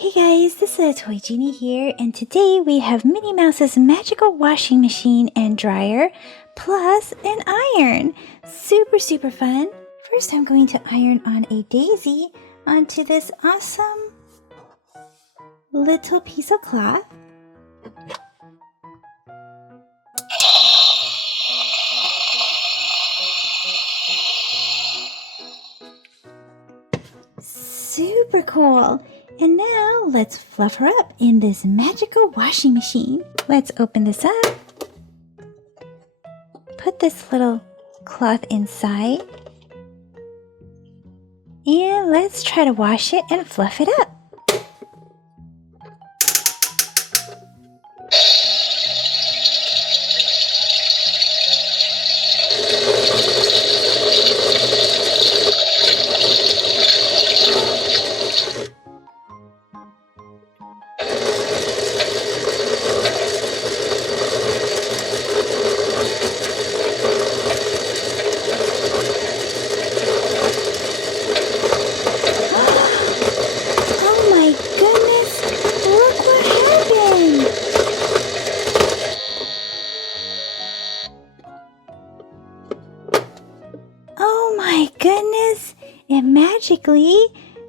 Hey guys, this is Toy Genie here, and today we have Minnie Mouse's magical washing machine and dryer, plus an iron. Super fun. First I'm going to iron on a daisy onto this awesome little piece of cloth. Super cool. And now let's fluff her up in this magical washing machine. Let's open this up. Put this little cloth inside. And let's try to wash it and fluff it up. Oh my goodness, it magically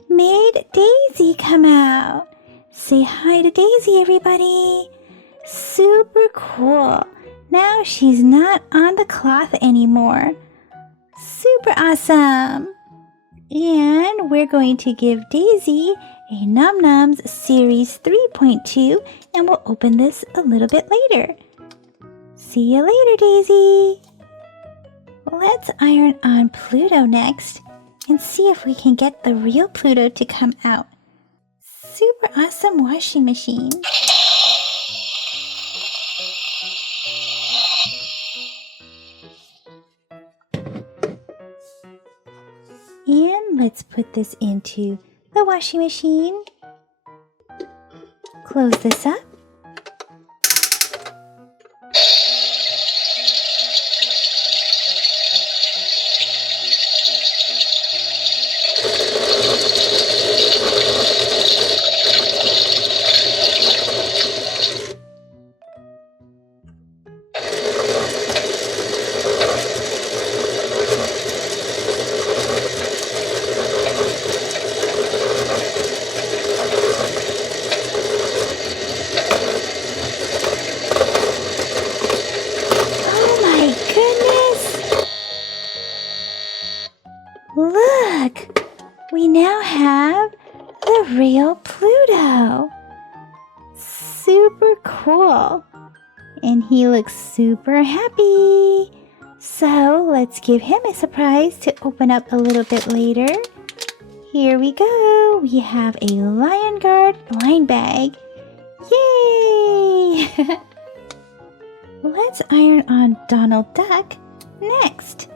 made Daisy come out. Say hi to Daisy, everybody. Super cool. Now she's not on the cloth anymore. Super awesome. And we're going to give Daisy a Num Noms Series 3.2, and we'll open this a little bit later. See you later, Daisy. Let's iron on Pluto next and see if we can get the real Pluto to come out. Super awesome washing machine. And let's put this into the washing machine. Close this up. Look! We now have the real Pluto! Super cool! And he looks super happy! So let's give him a surprise to open up a little bit later. Here we go! We have a Lion Guard blind bag! Yay! Let's iron on Donald Duck next.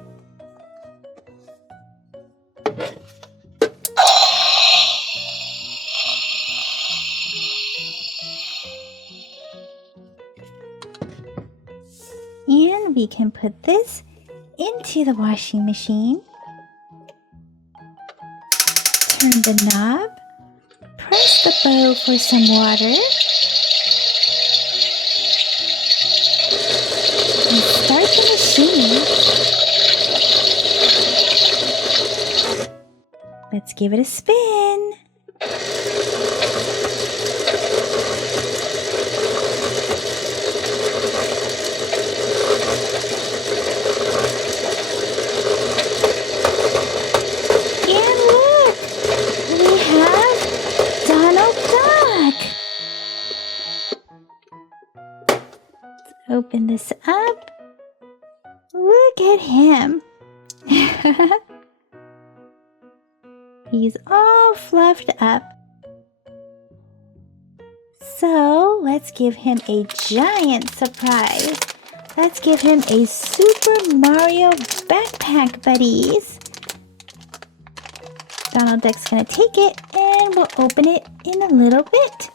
And we can put this into the washing machine. Turn the knob. Press the bow for some water. And start the machine. Let's give it a spin. And look, we have Donald Duck. Let's open this up. Look at him. He's all fluffed up. So let's give him a giant surprise. Let's give him a Super Mario backpack, buddies. Donald Duck's gonna take it and we'll open it in a little bit.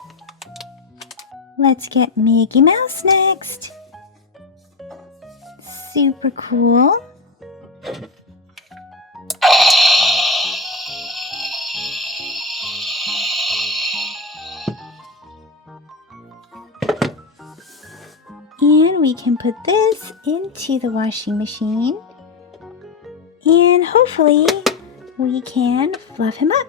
Let's get Mickey Mouse next. Super cool. And we can put this into the washing machine. And hopefully we can fluff him up.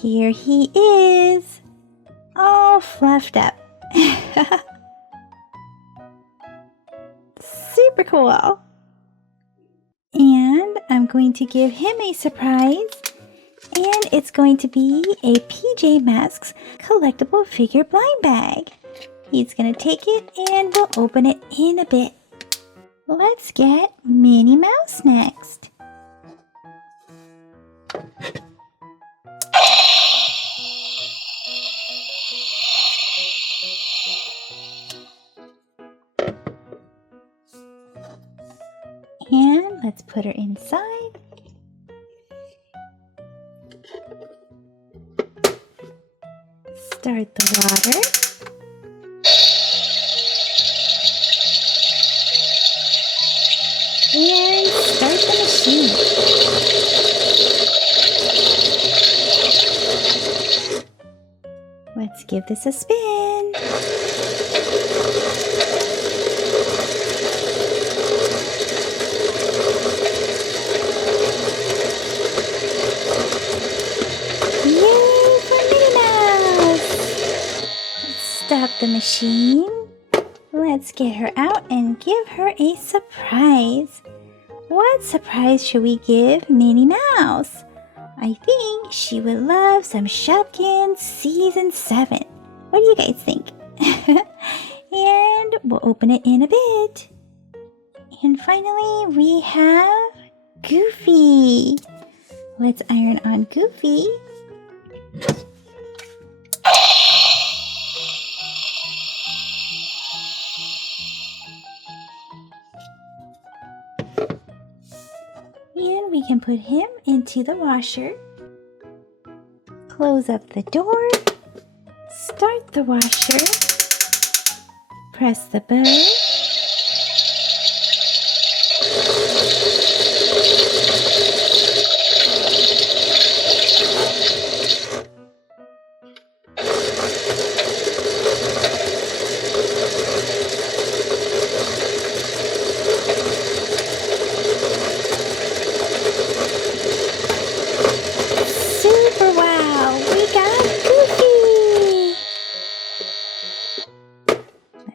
Here he is, all fluffed up. Super cool. And I'm going to give him a surprise, and it's going to be a PJ Masks collectible figure blind bag. He's going to take it and we'll open it in a bit. Let's get Minnie Mouse next. And let's put her inside. Start the water. And start the machine. Let's give this a spin. Stop the machine. Let's get her out and give her a surprise. What surprise should we give Minnie Mouse? I think she would love some Shopkins Season 7. What do you guys think? And we'll open it in a bit. And finally, we have Goofy. Let's iron on Goofy. And we can put him into the washer. Close up the door. Start the washer. Press the bow.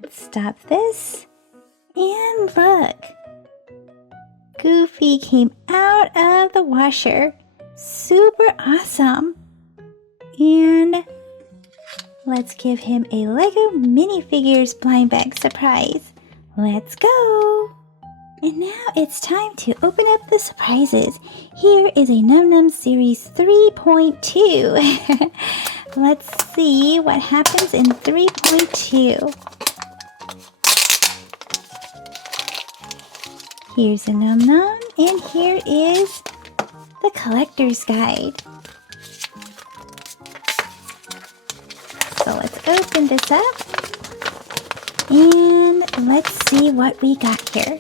Stop this, and look, Goofy came out of the washer. Super awesome. And let's give him a Lego minifigures blind bag surprise. Let's go. And now it's time to open up the surprises. Here is a Num Num Series 3.2. Let's see what happens in 3.2. Here's a Num Num, and here is the collector's guide. So let's open this up, and let's see what we got here.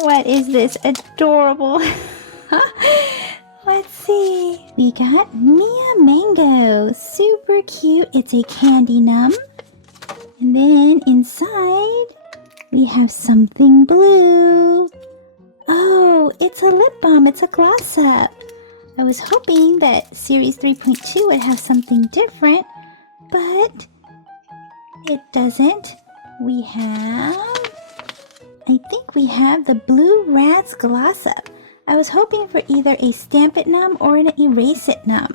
What is this adorable? Let's see. We got Mia Mango. Super cute. It's a candy num. And then inside, we have something blue. Oh, it's a lip balm. It's a gloss up. I was hoping that Series 3.2 would have something different, but it doesn't. We think we have the Blue Rats Gloss Up. I was hoping for either a Stamp It Num or an Erase It Num.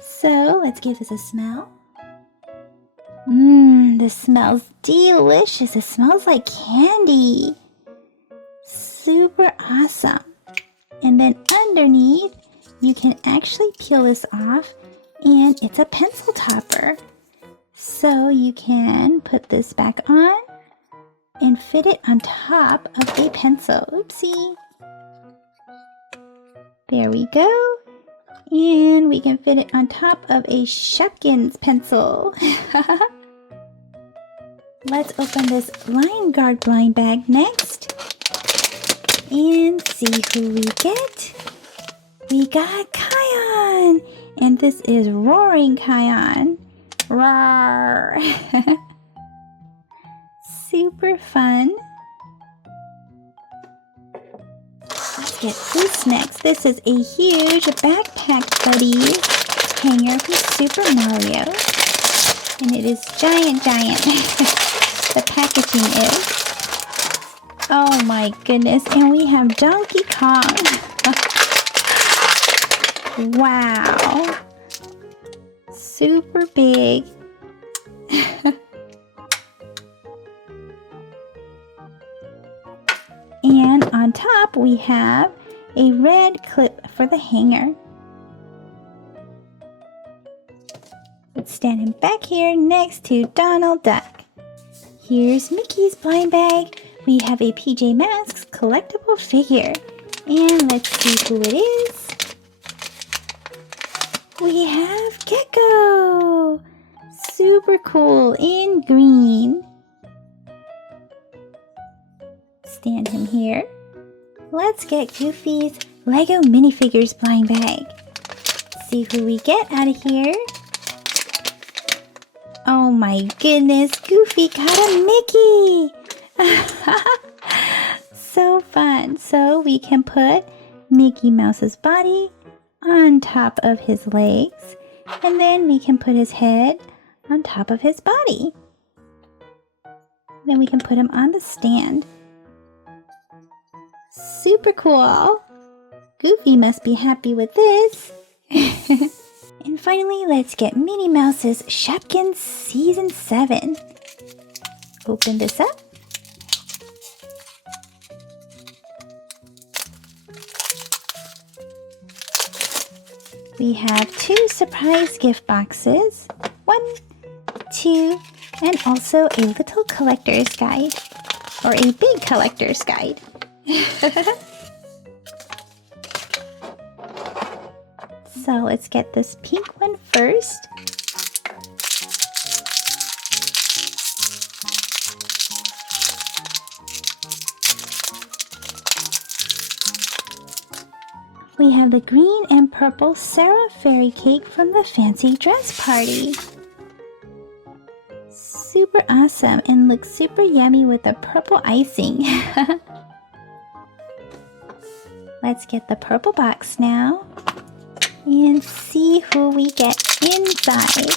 So let's give this a smell. This smells delicious. It smells like candy. Super awesome. And then underneath you can actually peel this off, and it's a pencil topper. So you can put this back on and fit it on top of a pencil. Oopsie. There we go. And we can fit it on top of a Shopkins pencil. Let's open this line guard blind bag next and see who we get. We got Kion, and this is Roaring Kion. Roar! Super fun. Let's get this next. This is a huge backpack buddy hanger from Super Mario. And it is giant. The packaging is. Oh my goodness. And we have Donkey Kong. Wow. Super big. And on top we have a red clip for the hanger. Let's stand him back here next to Donald Duck. Here's Mickey's blind bag. We have a PJ Masks collectible figure. And let's see who it is. We have Gecko. Super cool in green. Stand him here. Let's get Goofy's Lego minifigures blind bag. See who we get out of here. Oh my goodness, Goofy got a Mickey! So fun. So we can put Mickey Mouse's body on top of his legs, and then we can put his head on top of his body. Then we can put him on the stand. Super cool! Goofy must be happy with this. And finally, let's get Minnie Mouse's Shopkins Season 7. Open this up. We have 2 surprise gift boxes. 1, 2, and also a little collector's guide. Or a big collector's guide. So let's get this pink one first. We have the green and purple Sarah Fairy Cake from the Fancy Dress Party. Super awesome and looks super yummy with the purple icing. Let's get the purple box now and see who we get inside.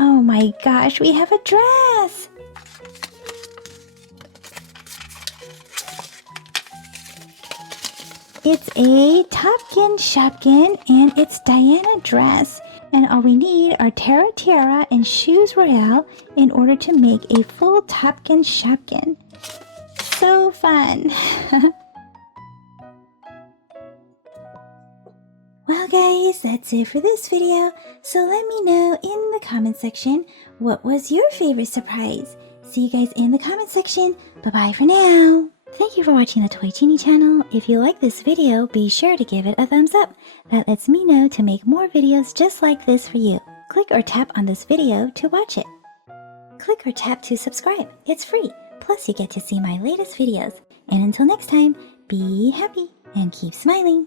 Oh my gosh, we have a dress! It's a Topkin Shopkin, and it's Diana dress. And all we need are Terra Tiara and Shoes Royale in order to make a full Topkin Shopkin. So fun! Well guys, that's it for this video. So let me know in the comment section what was your favorite surprise. See you guys in the comment section. Bye-bye for now. Thank you for watching the Toy Genie channel. If you like this video, be sure to give it a thumbs up. That lets me know to make more videos just like this for you. Click or tap on this video to watch it. Click or tap to subscribe. It's free. Plus you get to see my latest videos. And until next time, be happy and keep smiling.